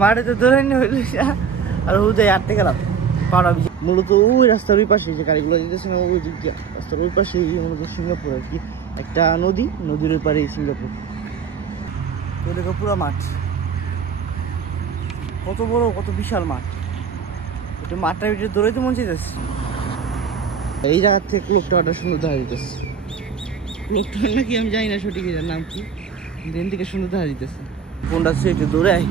মাঠে তো ধরে নি হইল আর হুদাই হাঁটতে গেলাম পাড়া। মূলত ওই রাস্তার ওই পাশে যে গাড়িগুলো যেতেছে না, ওই দিক দিয়ে রাস্তার ওই পাশে মূলত সিঙ্গাপুর আর কি। একটা নদী, নদীর ওই পারে সিঙ্গাপুর। তো দেখো পুরো মাঠ, কত বড়, কত বিশাল মাঠ। এটা মাঠটার ভিতরে দৌড়াইতে মন চাইতেছে। এই জায়গার থেকে ক্লক টাওয়ারটা সুন্দর দেখা যেতেছে। ক্লক টাওয়ার নাকি আমি জানি না সঠিক এটার নাম কি, দিন থেকে সুন্দর দেখা যেতেছে। কোনটা সে একটু দৌড়াই।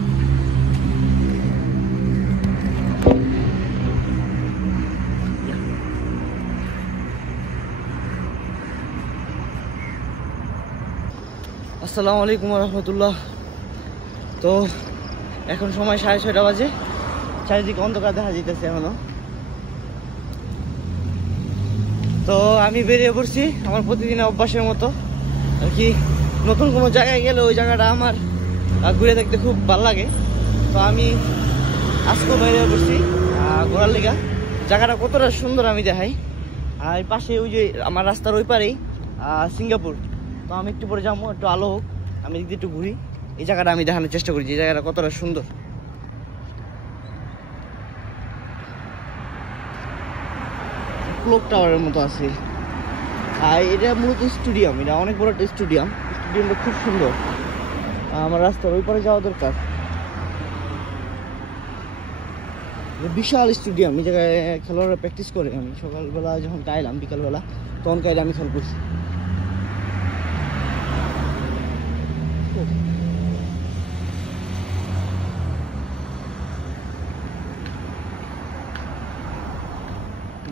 আসসালামু আলাইকুম রহমতুল্লাহ। তো এখন সময় 6:30 বাজে, চারিদিকে অন্ধকার দেখা যেতেছে এখনো। তো আমি বেরিয়ে পড়ছি আমার প্রতিদিনের অভ্যাসের মতো আর কি। নতুন কোনো জায়গায় গেলে ওই জায়গাটা আমার ঘুরে দেখতে খুব ভালো লাগে। তো আমি আজকেও বেরিয়ে পড়ছি ঘোরার লেগা। জায়গাটা কতটা সুন্দর আমি দেখাই। আর পাশে ওই যে আমার রাস্তার ওই পারেই সিঙ্গাপুর। তো আমি একটু পরে যাবো, একটু আলো হোক, আমি দিক দিয়ে একটু ঘুরি। এই জায়গাটা আমি দেখানোর চেষ্টা করি যে জায়গাটা কতটা সুন্দর। ক্লক টাওয়ারের মতো আছে। আর এটা মূলত স্টেডিয়াম, এটা অনেক বড় একটা স্টেডিয়াম। স্টেডিয়ামটা খুব সুন্দর। আমার রাস্তার ওই পারে যাওয়া দরকার। বিশাল স্টেডিয়াম, এই জায়গায় খেলোয়াড়রা প্র্যাকটিস করে। আমি সকালবেলা যখন গাইলাম, বিকালবেলা তখন গাইলে আমি খেল করছি।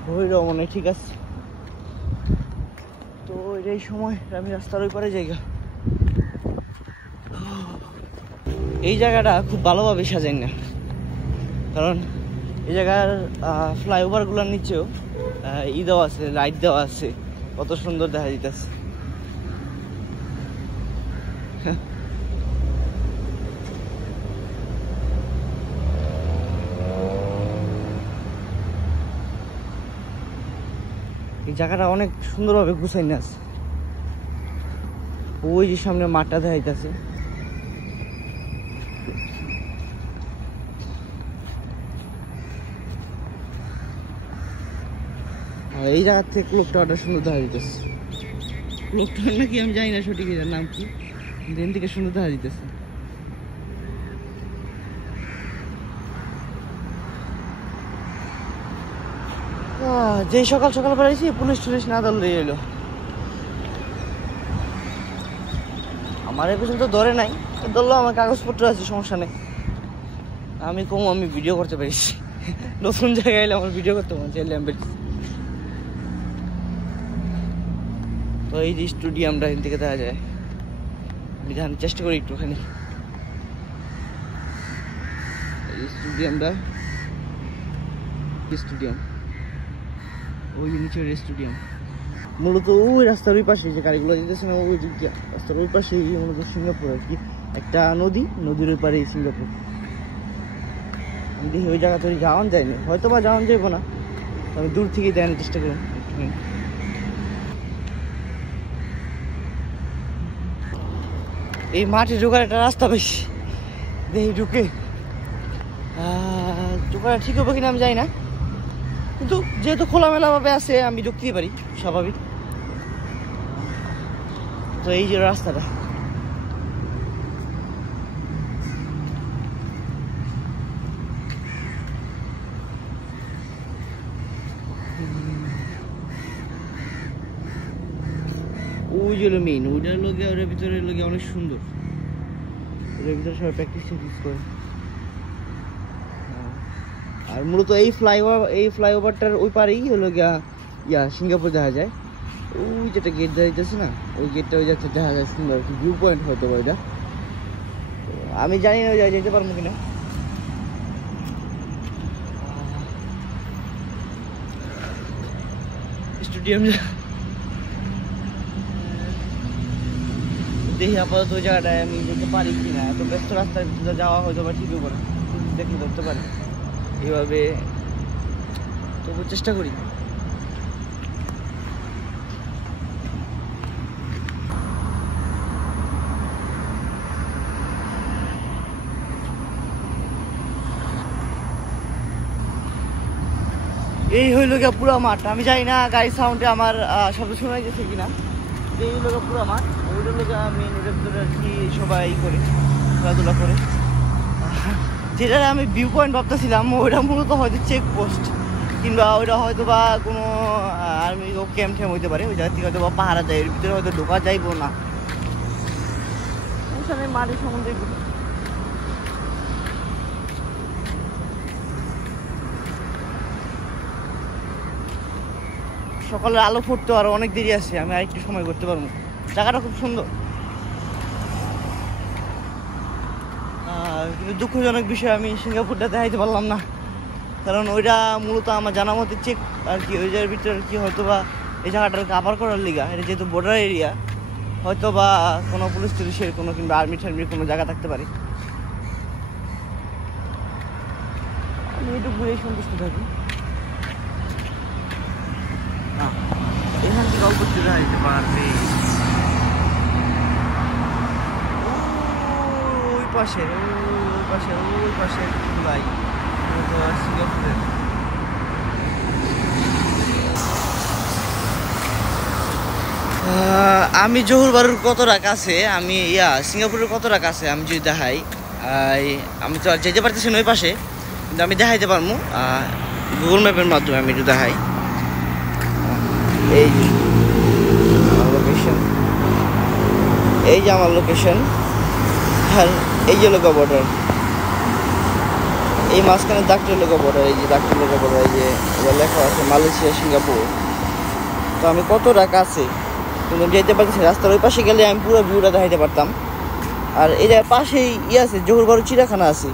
ঘড়িটাও মনে হয় ঠিক আছে। তো এই সময় আমি রাস্তার ওই পারে জায়গা। এই জায়গাটা খুব ভালোভাবে সাজাই না, কারণ এই জায়গার ফ্লাইওভারগুলোর নিচেও দেওয়া আছে, লাইট দেওয়া আছে, কত সুন্দর দেখা যেতেছে। এই জায়গাটা অনেক সুন্দরভাবে গুছাইনে আছে। ওই যে সামনে মাঠটা দেখা যাইতেছে। আর এই জায়গার থেকে ক্লক টাওয়ারটা সুন্দর দেখা যেতেছে। ক্লক টাওয়ার নাকি আমি জানি না সঠিক এটার নাম কি, দিন থেকে সুন্দর দেখা যেতেছে। যেই সকাল সকাল বেড়াইছি, পুলিশ টুলিশ না ধরলে এলো। আমার এ পর্যন্ত ধরে নাই, ধরলো আমার কাগজপত্র আছে, সমস্যা নেই। আমি কম, আমি ভিডিও করতে পেরেছি। নতুন জায়গায় এলে আমার ভিডিও করতে মন চাইলে আমি বেরিয়েছি। তো এই যে স্টেডিয়ামটা এখান থেকে দেখা যায়, আমি দেখানোর চেষ্টা করি একটুখানি। স্টেডিয়ামটা, স্টেডিয়াম ওই নিচের স্টেডিয়াম। মূলত ওই রাস্তার ওই পাশে যে গাড়িগুলো যেতেছে না, ওই দিক দিয়ে রাস্তার ওই পাশে মূলত সিঙ্গাপুর আর কি। একটা নদী, নদীর ওই পারে সিঙ্গাপুর। আমি দেখি ওই জায়গা তৈরি যাওয়ান যায়নি, হয়তো বা যাওয়ান যাইব না, আমি দূর থেকে দেখানোর চেষ্টা করি একটুখানি। এই মাঠে ঢোকার একটা রাস্তা বেশি, দেখি ঢুকে ঢোকাটা ঠিক হবে কিনা আমি জানি না, কিন্তু যেহেতু খোলামেলা ভাবে আছে আমি ঢুকতেই পারি, স্বাভাবিক। তো এই যে রাস্তাটা, ওই যে মেইন, ওইটার লোকে ওটার ভিতরে লোকে অনেক সুন্দর। ওটার ভিতরে সবাই প্র্যাকটিস করে। আর মূলত এই ফ্লাইওভারটার ওই পারেই হলো গিয়া সিঙ্গাপুর দেখা যায়। ওই যেটা গেট দেখা যাচ্ছে না, ওই গেটটা ওই যাচ্ছে দেখা যায় সুন্দর ভিউ পয়েন্ট হয়তো ওইটা। আমি জানি না ওই জায়গায় যেতে পারবো কিনা। স্টেডিয়াম দেখি আপাতত ওই জায়গাটায় আমি যেতে পারি কিনা। এত ব্যস্ত রাস্তার ভিতরে যাওয়া হয়তো বা ঠিক হবে না, দেখলে ধরতে পারি এইভাবে, তবু চেষ্টা করি। এই হইল গিয়া পুরা মাঠ। আমি জানি না গাড়ির সাউন্ডে আমার শব্দ শোনা যাচ্ছে কিনা। এই হইল গিয়া পুরা মাঠ, ওইটা লোক মেন এটার ভিতরে আর কি সবাই করে খেলাধুলা করে। যেটা আমি ভিউ পয়েন্ট ভাবতেছিলাম ওইটা মূলত হয়তো চেক পোস্ট কিংবা ওইটা হয়তো বা কোনো আর্মি ক্যাম্প ট্যাম্প হইতে পারে। ওই জায়গা থেকে হয়তো বা পাহারা যায়, এর ভিতরে হয়তো ঢোকা যাইবো না। মাটির সম্বন্ধে সকালের আলো ফুটতে আরো অনেক দেরি আছে, আমি আরেকটু সময় করতে পারবো। জায়গাটা খুব সুন্দর, কিন্তু দুঃখজনক বিষয় আমি সিঙ্গাপুরটা দেখাইতে পারলাম না, কারণ ওইটা মূলত আমার জানা মতে চেক আর কি। ওই জায়গার ভিতরে আর কি হয়তো বা এই জায়গাটার কাভার করার লিগা, এটা যেহেতু বর্ডার এরিয়া, হয়তো বা কোনো পুলিশ টুলিশের কোনো কিংবা আর্মি টার্মির কোনো জায়গা থাকতে পারে। আমি একটু ঘুরে সন্তুষ্ট থাকি। এখান থেকে অল্প চলে আসতে পারবে ওই পাশে, ওই পাশে, ওই পাশে ভাই সিঙ্গাপুরের। আমি জহুর বারুর কতটা কাছে, আমি সিঙ্গাপুরের কতটা কাছে আমি যদি দেখাই, আমি তো আর যেতে পারতেছি না ওই পাশে, কিন্তু আমি দেখাইতে পারবো গুগল ম্যাপের মাধ্যমে। আমি একটু দেখাই, এই আমার লোকেশন, এই যে আমার লোকেশন, আর এই যে লোকা বর্ডার, এই মাঝখানে দাগটা লোকা বর্ডার, এই যে দাগটা লোকা বর্ডার, এই যে লেখা আছে মালয়েশিয়া সিঙ্গাপুর। তো আমি কতটা কাছে কিন্তু যেতে পারতেছি। রাস্তার ওই পাশে গেলে আমি পুরো ভিউটা দেখাইতে পারতাম। আর এই জায়গার পাশেই আছে জহুর বারু চিড়িয়াখানা আছে,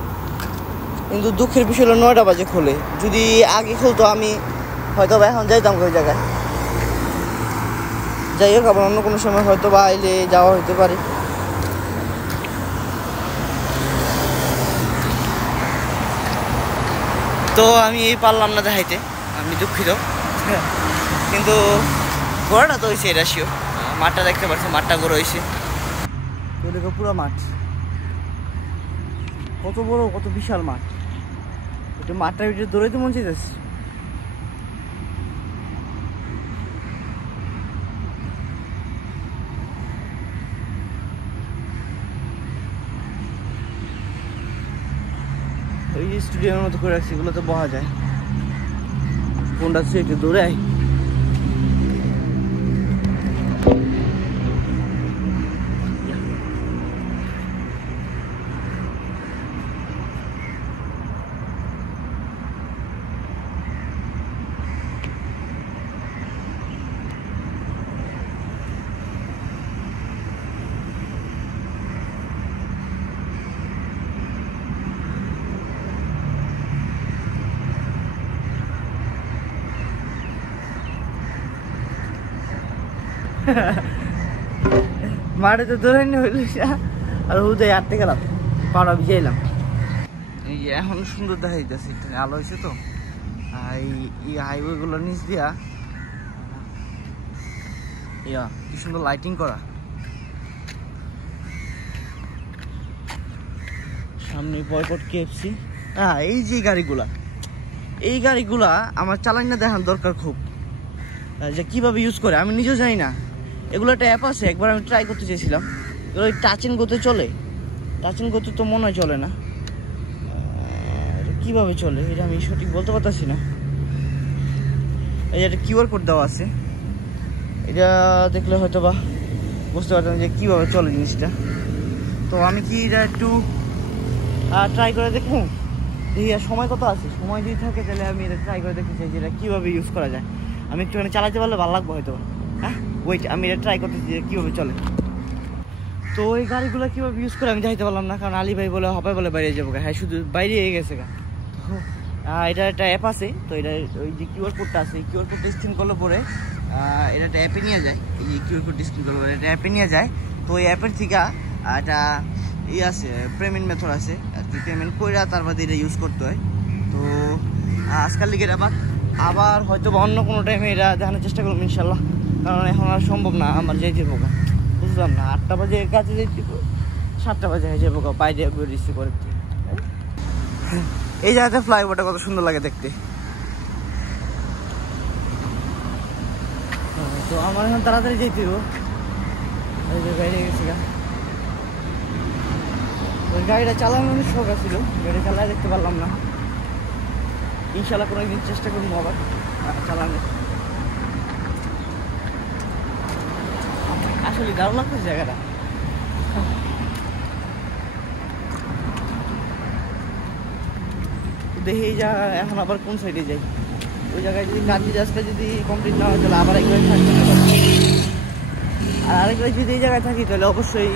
কিন্তু দুঃখের বিষয় হলো 9টা বাজে খোলে। যদি আগে খুলতো আমি হয়তো বা এখন যাইতাম ওই জায়গায়। যাই হোক, আবার অন্য কোনো সময় হয়তো বা আইলে যাওয়া হইতে পারে। তো আমি পারলাম না দেখাইতে, আমি দুঃখিত। কিন্তু ঘোরাটা তো হয়েছে, এটা শিও মাঠটা দেখতে পাচ্ছি, মাঠটা ঘোরা হয়েছে। তো দেখো পুরো মাঠ কত বড়, কত বিশাল মাঠ। এটা মাঠটার ভিতরে দৌড়াইতে মন চাইতেছে। ওই যে স্টুডিওর মতো করে রাখছি, এগুলোতে বসা যায়। কোনটা একটু দৌড়াই। মাঠে তো দৌড়াইনি হইল, আর হুদাই আটতে গেলাম, পাড়া ভিজাইলাম। এই যে এখন সুন্দর দেখা যাইতেছে, এখানে আলো হয়েছে তো। এই হাইওয়ে গুলোর নিচ দিয়া কি সুন্দর লাইটিং করা। সামনে বয়কট কেএফসি। এই যে এই গাড়িগুলা আমার চালাই না দেখার দরকার খুব, যে কিভাবে ইউজ করে আমি নিজেও জানি না। এগুলো একটা অ্যাপ আছে, একবার আমি ট্রাই করতে চেয়েছিলাম। এগুলো টাচ এন্ড গোতে চলে, টাচ এন্ড গোতে তো মনে হয় চলে না। কিভাবে চলে এটা আমি সঠিক বলতে পারতেছি না। এই যে একটা কিউআর কোড দেওয়া আছে, এটা দেখলে হয়তো বা বুঝতে পারতাম যে কীভাবে চলে জিনিসটা। তো আমি কি এটা একটু ট্রাই করে দেখবো, দেখি আর সময় কত আছে। সময় যদি থাকে তাহলে আমি এটা ট্রাই করে দেখতে চাই যে এটা কীভাবে ইউজ করা যায়। আমি একটুখানি চালাতে পারলে ভালো লাগবে হয়তো। হ্যাঁ ওয়েট, আমি এটা ট্রাই করতেছি যে কীভাবে চলে। তো এই গাড়িগুলো কীভাবে ইউজ করে আমি যাইতে পারলাম না, কারণ আলী ভাই বলে হবে বলে বাইরে যাবো। হ্যাঁ শুধু বাইরে গেছে গা। এটা একটা অ্যাপ আছে, তো এটা ওই যে কিউআর কোডটা আছে, এই কিউআর কোডটা স্ক্যান করলে পরে এটা একটা অ্যাপে নিয়ে যায়। এই যে কিউআর কোড স্ক্যান করলে পরে এটা অ্যাপে নিয়ে যায়। তো এই অ্যাপের থেকে একটা আছে পেমেন্ট মেথড আছে আর কি, পেমেন্ট করে তারপর এটা ইউজ করতে হয়। তো আজকাল লিগে এটা আবার হয়তো বা অন্য কোনো টাইমে এটা দেখানোর চেষ্টা করবো ইনশাল্লাহ, কারণ এখন আর সম্ভব না আমার যাইতে বোকা, বুঝলাম না। 8টা বাজে কাছে যাইতে, 7টা বাজে হয়ে যাবো বাইরে রিসিভ করে। এই জায়গাতে ফ্লাইওভারটা কত সুন্দর লাগে দেখতে। তো আমার এখন তাড়াতাড়ি যেতে হবে। ওই যে বাইরে গেছি গা, ওই গাড়িটা চালানোর অনেক শখ আছিল, গাড়ি চালায় দেখতে পারলাম না। ইনশাল্লাহ কোনো একদিন চেষ্টা করবো আবার চালানো। আসলে দারুণ লাগছে জায়গাটা। দেখি এই জায়গা এখন আবার কোন সাইডে যাই। ওই জায়গায় যদি কাজের আজকে যদি কমপ্লিট না হয় তাহলে আবার একবার থাকতে হবে, আর আরেকবার যদি এই জায়গায় থাকি তাহলে অবশ্যই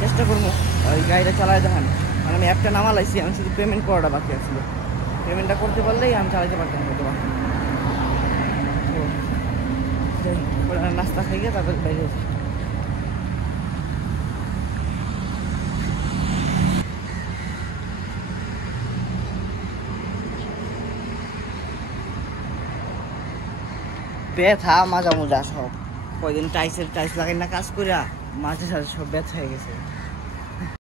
চেষ্টা করবো ওই গাড়িটা চালায় দেখানো। মানে আমি অ্যাপটা নামালাইছি, আমি শুধু পেমেন্ট করাটা বাকি আসছিল। পেমেন্টটা করতে পারলেই আমি চালাতে পারতাম হয়তো। নাস্তা খাইয়ে তারপর বাইরে হয়েছে। ব্যথা মাজা মোজা সব কয়দিন টাইলস লাগাই না কাজ করিয়া মাঝে সাথে সব ব্যথা হয়ে গেছে।